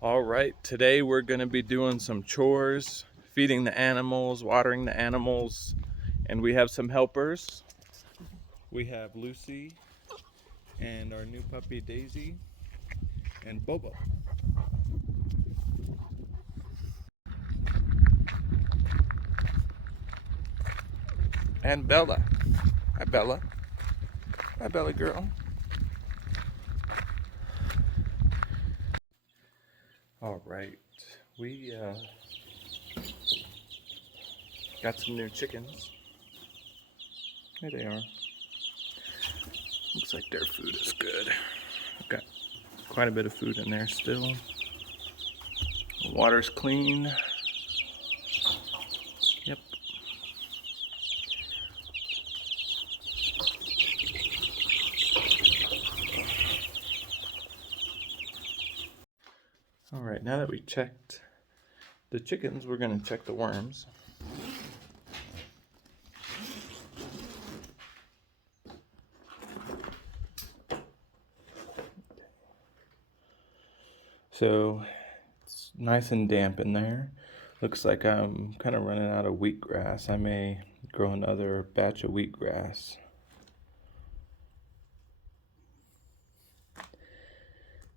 All right, today we're going to be doing some chores, feeding the animals, watering the animals, and we have some helpers. We have Lucy and our new puppy Daisy and Bobo. And Bella. Hi Bella. Hi Bella girl. All right, we got some new chickens. Here they are. Looks like their food is good. Got quite a bit of food in there still. The water's clean. Yep. All right, now that we checked the chickens, we're going to check the worms. So it's nice and damp in there. Looks like I'm kind of running out of wheatgrass. I may grow another batch of wheatgrass.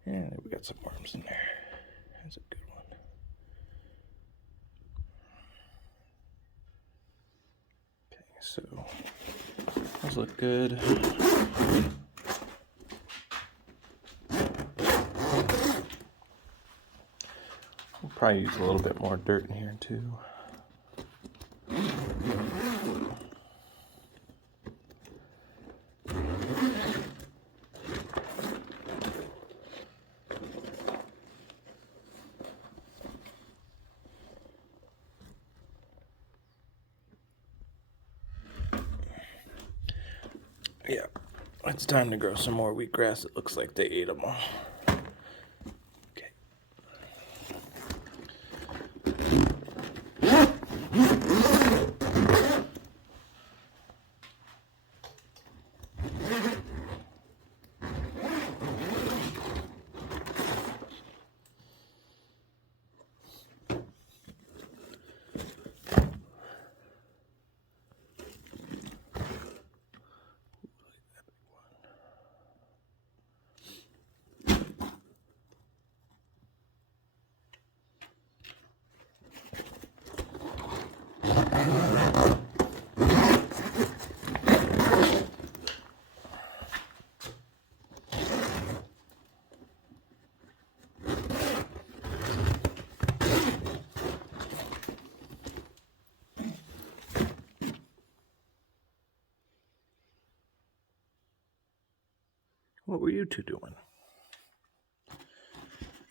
And we got some worms in there. That's a good one. Okay, so those look good. We'll probably use a little bit more dirt in here too. Yeah, it's time to grow some more wheatgrass. It looks like they ate them all. Okay. What were you two doing?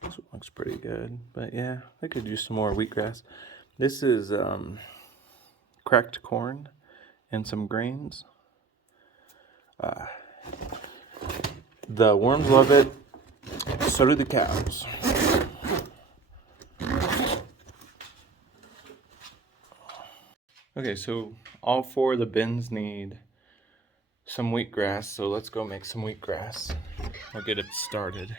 This one looks pretty good, but yeah, I could use some more wheatgrass. This is cracked corn and some grains. The worms love it, so do the cows. Okay, so all four of the bins need some wheatgrass, so let's go make some wheatgrass. I'll get it started.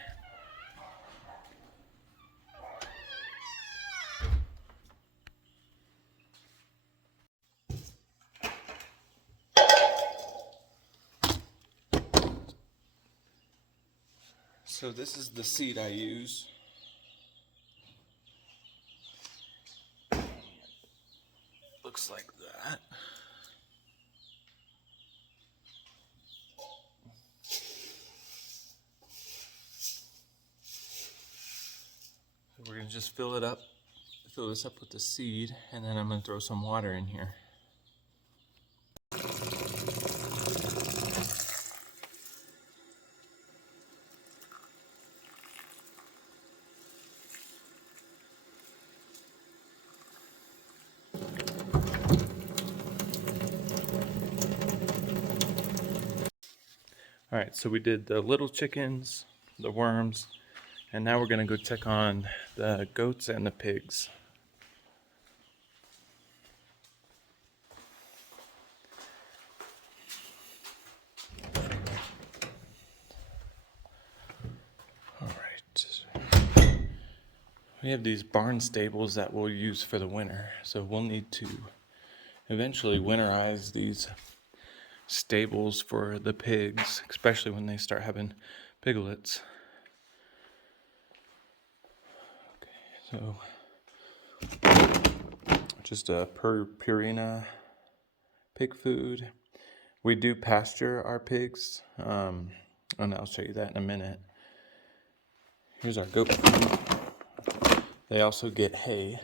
So this is the seed I use. Looks like that. So we're gonna just fill this up with the seed, and then I'm gonna throw some water in here. All right, so we did the little chickens, the worms, and now we're gonna go check on the goats and the pigs. All right. We have these barn stables that we'll use for the winter, so we'll need to eventually winterize these stables for the pigs, especially when they start having piglets. Okay, so just a Purina pig food. We do pasture our pigs, and I'll show you that in a minute. Here's our goat food. They also get hay.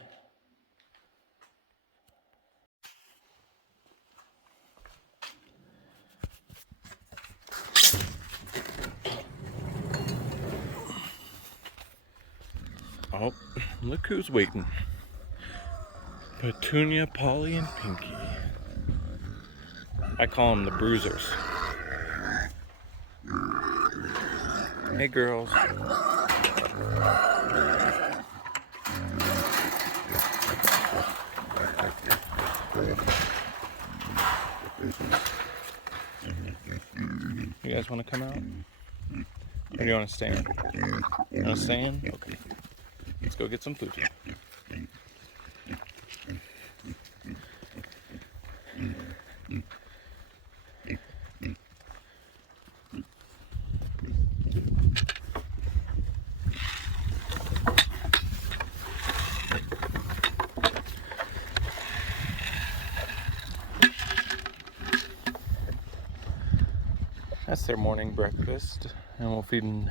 Oh, look who's waiting. Petunia, Polly, and Pinky. I call them the bruisers. Hey, girls. You guys want to come out? Or do you want to stay in? You want to stay in? Okay. Let's go get some food. That's their morning breakfast, and we'll feed them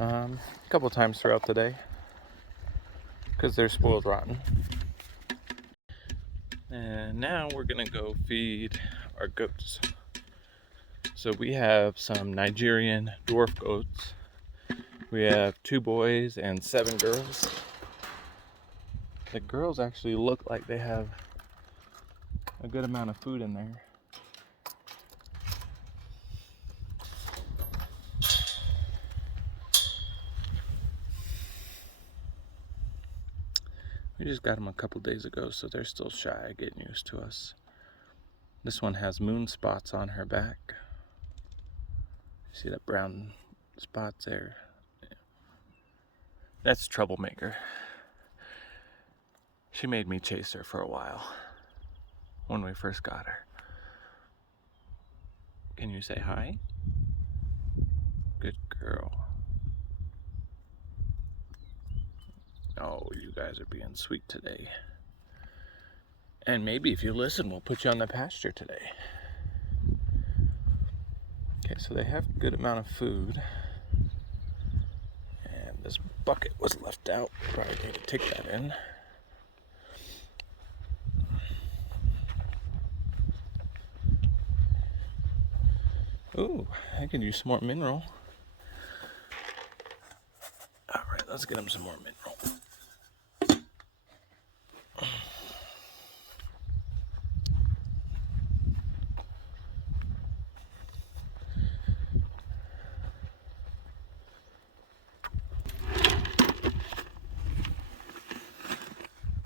a couple times throughout the day because they're spoiled rotten. And now we're gonna go feed our goats. So we have some Nigerian dwarf goats. We have 2 boys and 7 girls. The girls actually look like they have a good amount of food in there. We just got them a couple days ago, so they're still shy of getting used to us. This one has moon spots on her back. See that brown spots there? That's Troublemaker. She made me chase her for a while when we first got her. Can you say hi? Good girl. Oh, you guys are being sweet today. And maybe if you listen, we'll put you on the pasture today. Okay, so they have a good amount of food. And this bucket was left out. Probably need to take that in. Ooh, I could use some more mineral. All right, let's get them some more mineral.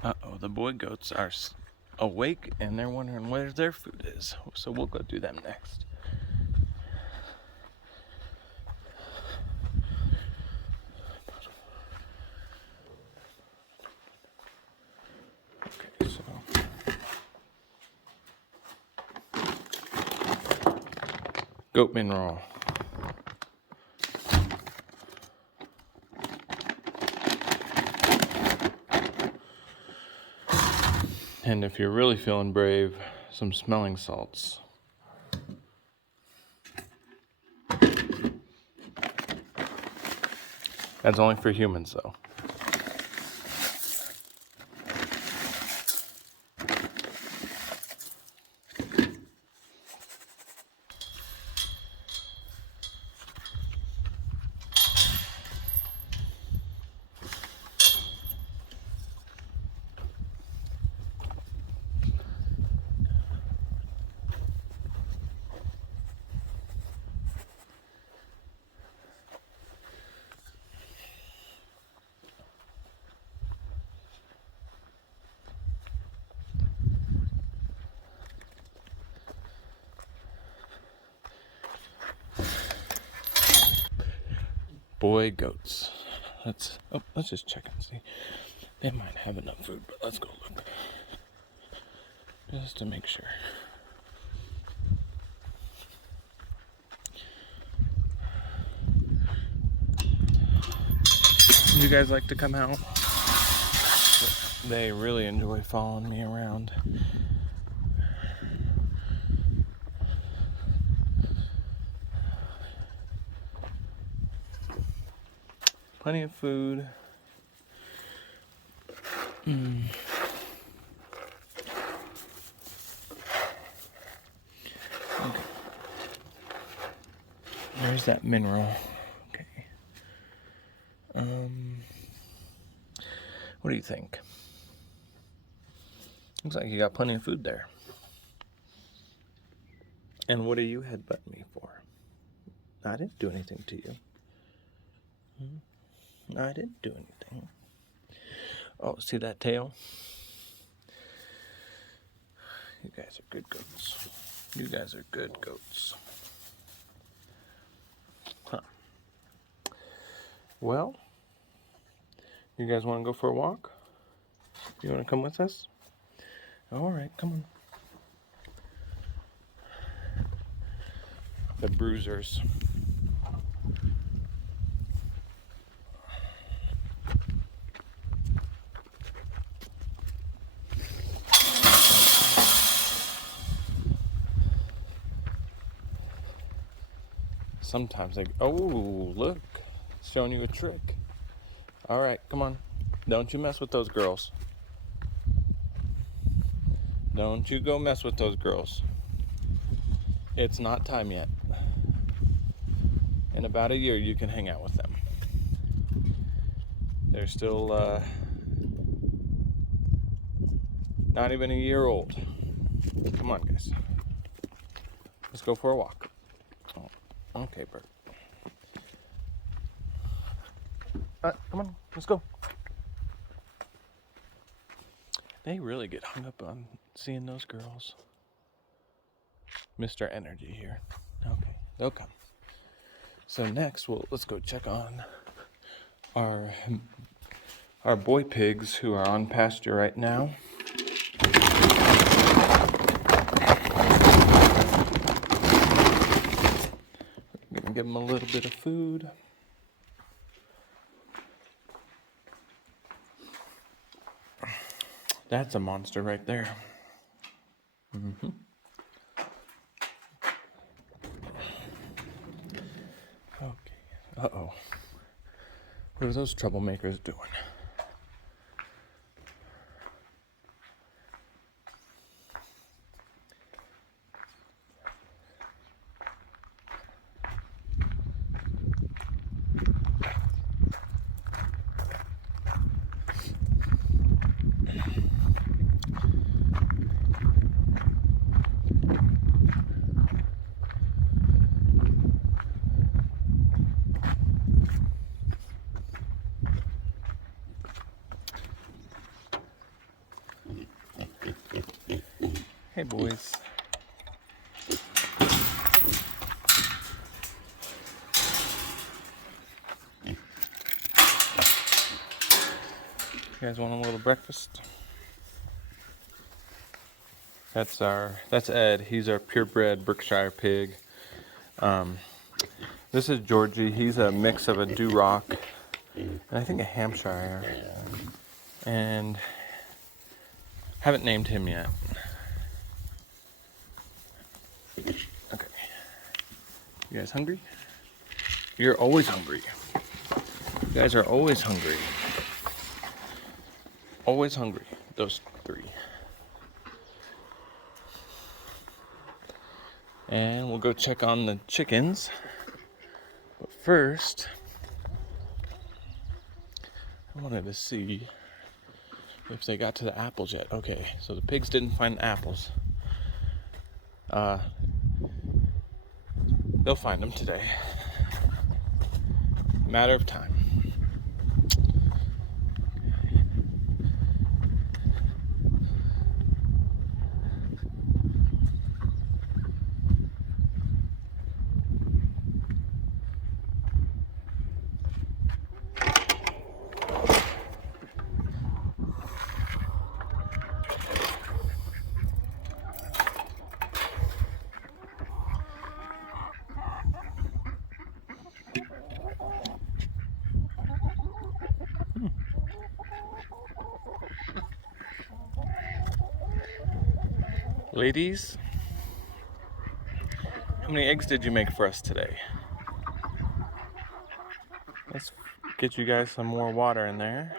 Uh-oh, the boy goats are awake and they're wondering where their food is. So we'll go do them next. Okay, so goat mineral. And if you're really feeling brave, some smelling salts. That's only for humans, though. Boy goats. Let's just check and see. They might have enough food, but let's go look. Just to make sure. You guys like to come out? They really enjoy following me around. Plenty of food. Okay. There's that mineral. Okay. What do you think? Looks like you got plenty of food there. And what are you headbutting me for? I didn't do anything to you. I didn't do anything. Oh, see that tail? You guys are good goats. You guys are good goats. Huh. Well, you guys want to go for a walk? You want to come with us? All right, come on. The bruisers. Sometimes they, oh, look, it's showing you a trick. All right, come on. Don't you mess with those girls. Don't you go mess with those girls. It's not time yet. In about a year, you can hang out with them. They're still not even a year old. Come on, guys. Let's go for a walk. Oh, okay, Bert. Come on, let's go. They really get hung up on seeing those girls. Mr. Energy here. Okay, they'll come. So next, let's go check on our boy pigs who are on pasture right now. We're gonna give them a little bit of food. That's a monster right there. Mm-hmm. Okay. Uh-oh. What are those troublemakers doing? Hey, boys. You guys want a little breakfast? That's Ed. He's our purebred Berkshire pig. This is Georgie. He's a mix of a Duroc and I think a Hampshire. And haven't named him yet. Okay. You guys hungry? You're always hungry. You guys are always hungry. Always hungry. Those three. And we'll go check on the chickens. But first, I wanted to see if they got to the apples yet. Okay, so the pigs didn't find the apples. They'll find them today. Matter of time. Ladies, how many eggs did you make for us today? Let's get you guys some more water in there.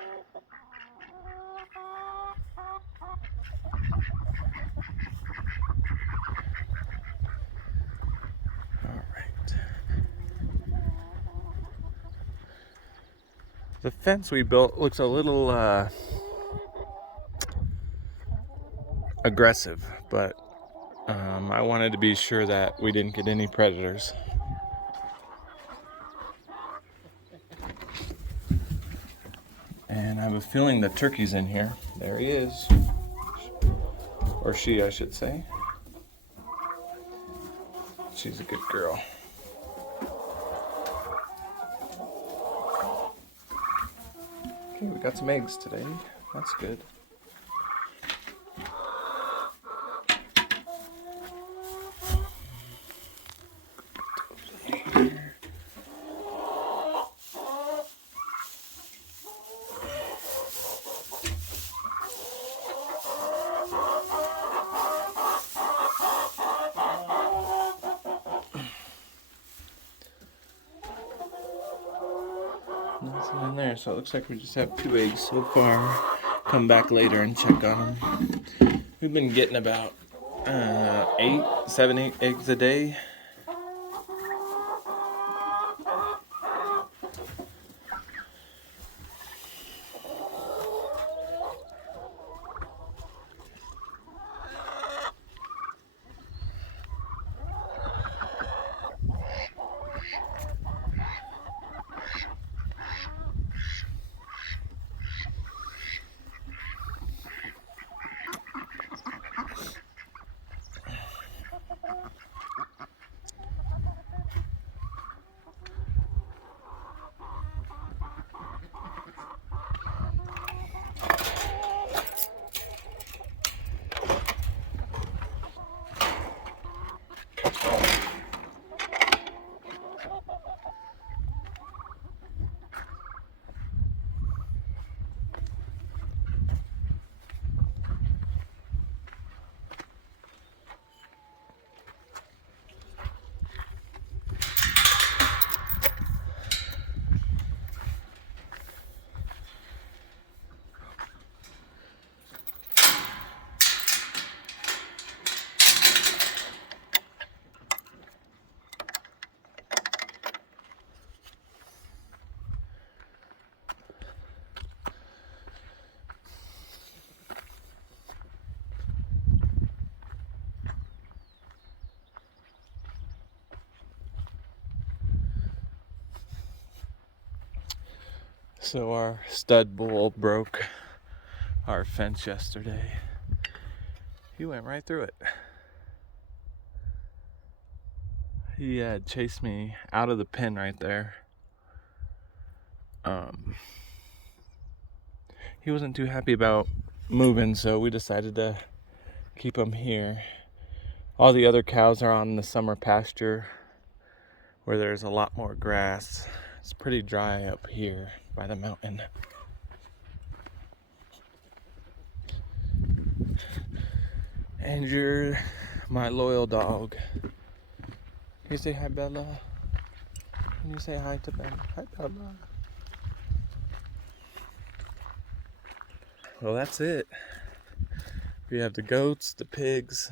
All right. The fence we built looks a little aggressive, but I wanted to be sure that we didn't get any predators. And I have a feeling the turkey's in here. There he is. Or she, I should say. She's a good girl. Okay, we got some eggs today. That's good. Nothing in there, so it looks like we just have 2 eggs so far. Come back later and check on them. We've been getting about 8 eggs a day. So our stud bull broke our fence yesterday. He went right through it. He had chased me out of the pen right there. He wasn't too happy about moving, so we decided to keep him here. All the other cows are on the summer pasture where there's a lot more grass. It's pretty dry up here by the mountain. And you're my loyal dog. Can you say hi, Bella? Can you say hi to Bella? Hi, Bella. Well, that's it. We have the goats, the pigs,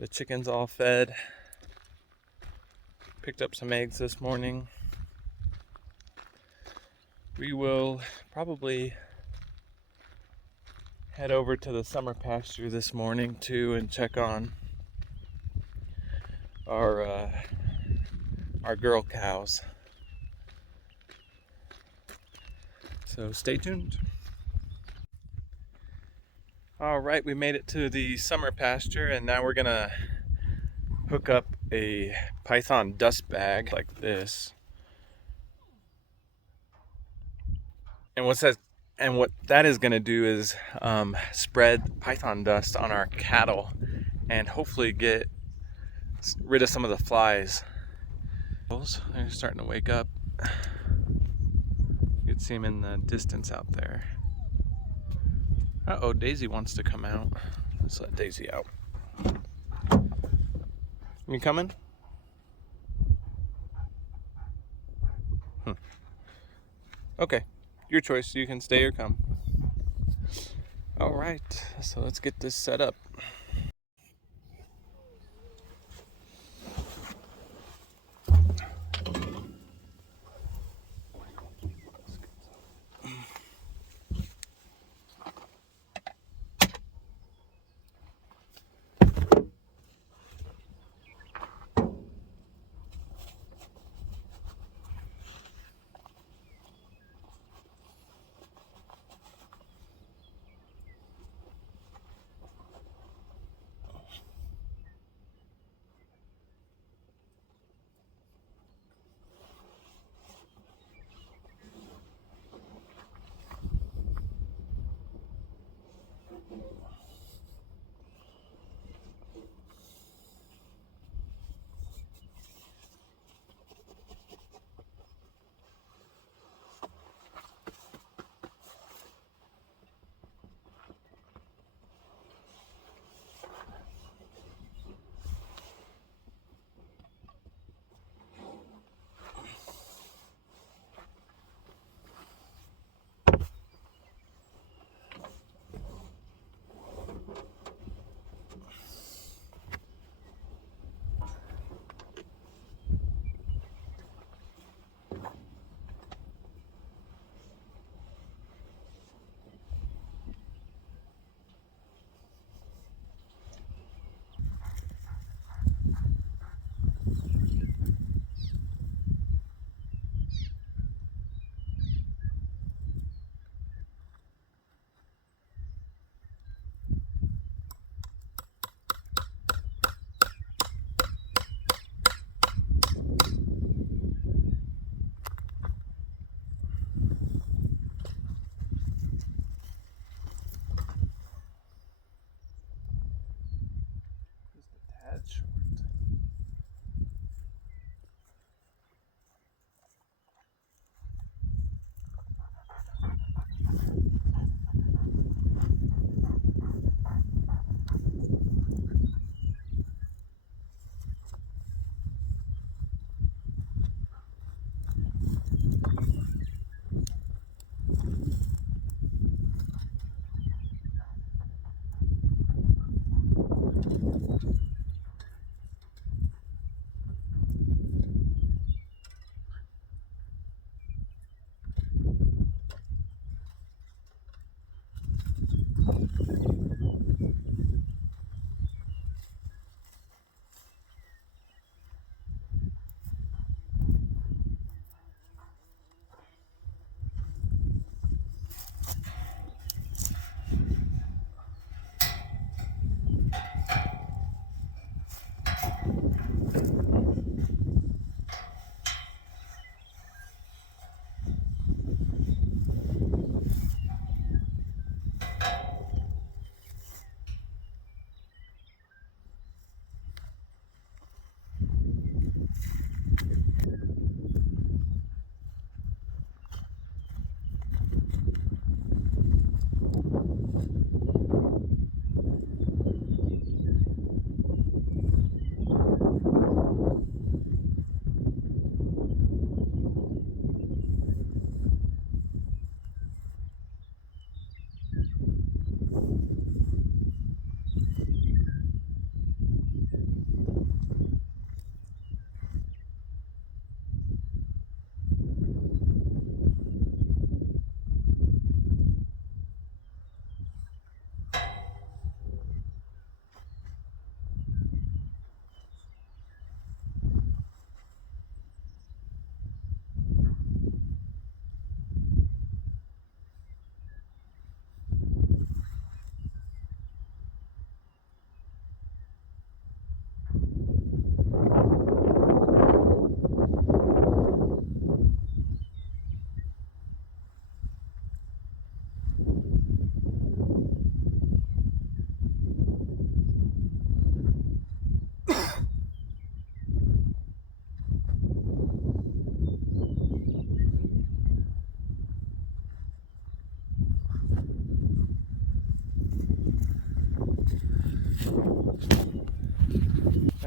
the chickens all fed. Picked up some eggs this morning. We will probably head over to the summer pasture this morning too and check on our girl cows. So stay tuned. All right, we made it to the summer pasture, and now we're gonna hook up a python dust bag like this. And what that is going to do is spread python dust on our cattle and hopefully get rid of some of the flies. They're starting to wake up. You can see them in the distance out there. Uh-oh, Daisy wants to come out. Let's let Daisy out. You coming? Okay, your choice. You can stay or come. All right, so let's get this set up.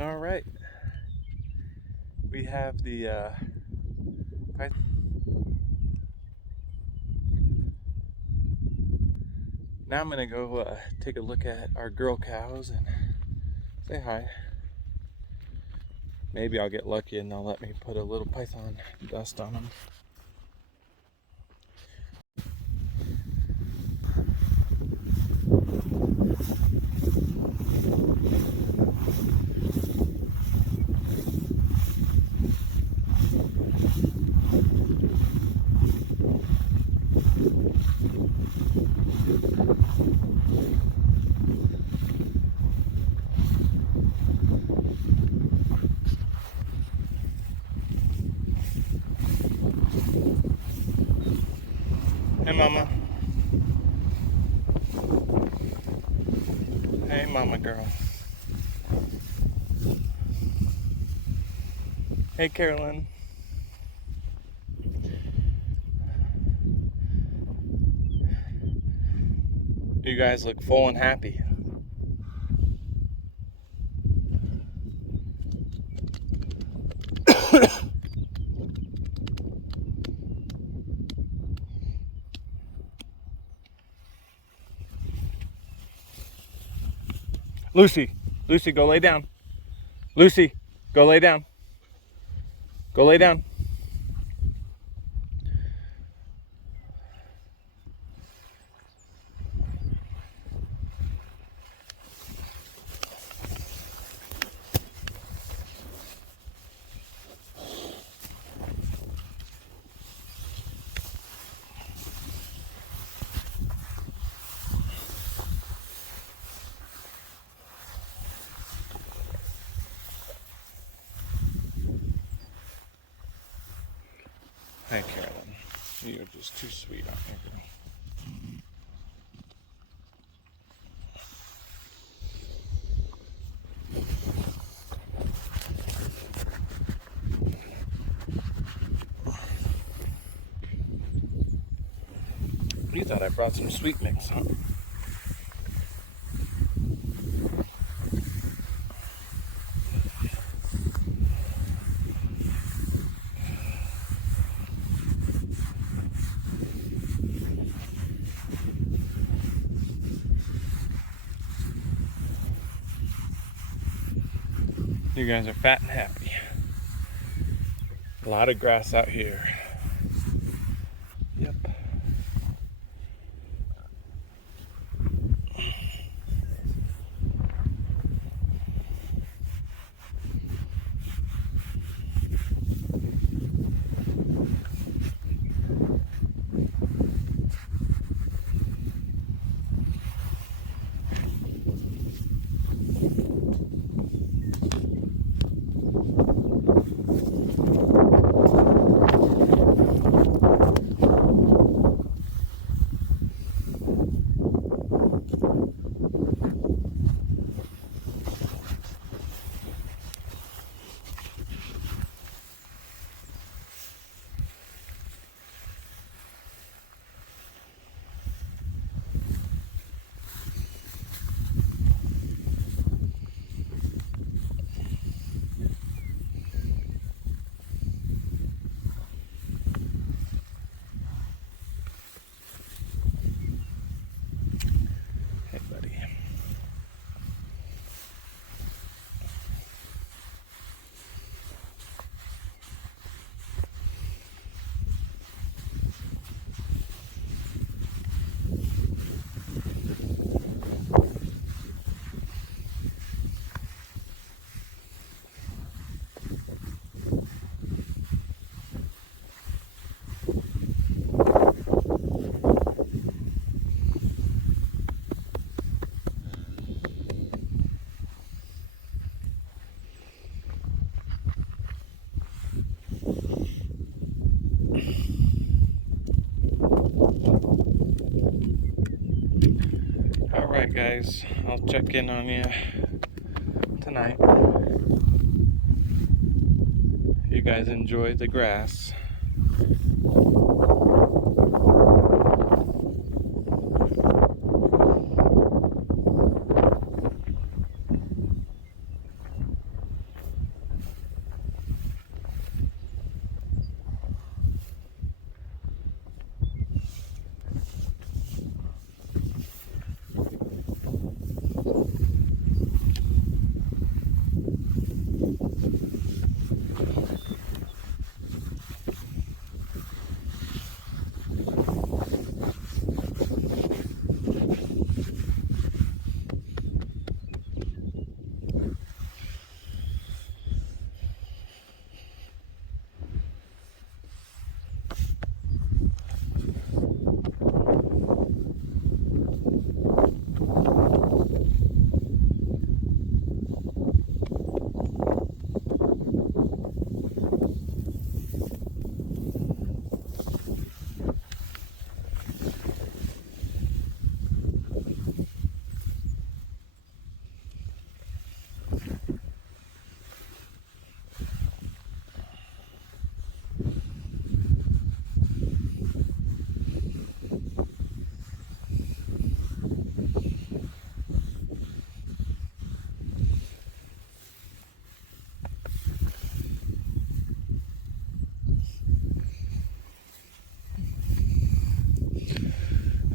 All right. We have the now I'm gonna go take a look at our girl cows and say hi. Maybe I'll get lucky and they'll let me put a little python dust on them. Hey, Mama. Hey, Mama girl. Hey, Carolyn. You guys look full and happy. Lucy, Lucy, go lay down. Lucy, go lay down. Go lay down. Hey, Carolyn. You're just too sweet on me, girl. You thought I brought some sweet mix, huh? You guys are fat and happy. A lot of grass out here. Yep. Hey, buddy. Alright, guys. I'll check in on you tonight. You guys enjoy the grass.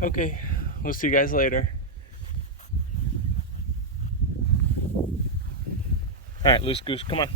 Okay, we'll see you guys later. All right, Loose Goose, come on.